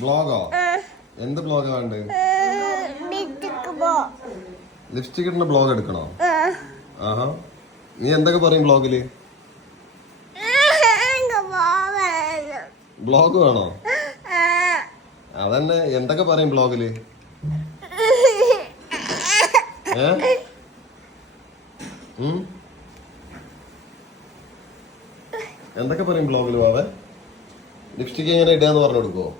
ബ്ലോഗോ? എന്ത് ബ്ലോഗാ വേണ്ടത്? ലിപ്സ്റ്റിക് ഇടുന്ന ബ്ലോഗ് എടുക്കണോ? ആഹാ, നീ എന്തൊക്കെ പറയും ബ്ലോഗില്? ബ്ലോഗ് വേണോ? അതന്നെ, എന്തൊക്കെ പറയും ബ്ലോഗില്? എന്തൊക്കെ പറയും ബ്ലോഗില്? വാവേ, ലിപ്സ്റ്റിക് എങ്ങനെ ഇടാന്ന് പറഞ്ഞു കൊടുക്കുവോ?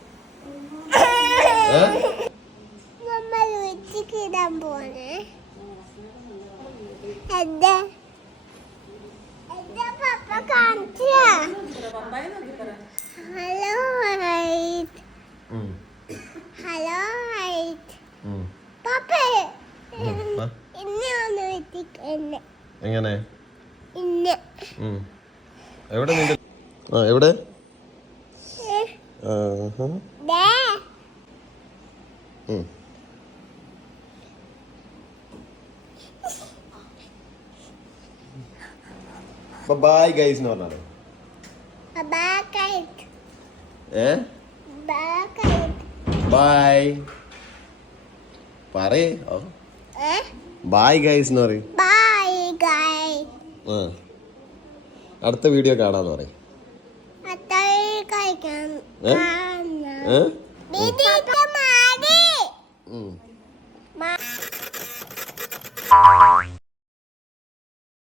എങ്ങനെ? എവിടെ നിന്റെ? എവിടെ? ബൈ ഗൈസ് എന്ന് പറഞ്ഞാലോ? ബൈ പറയേ. ബൈ ഗൈസ് എന്ന് പറയും. അടുത്ത വീഡിയോ കാണാന്ന് പറയും.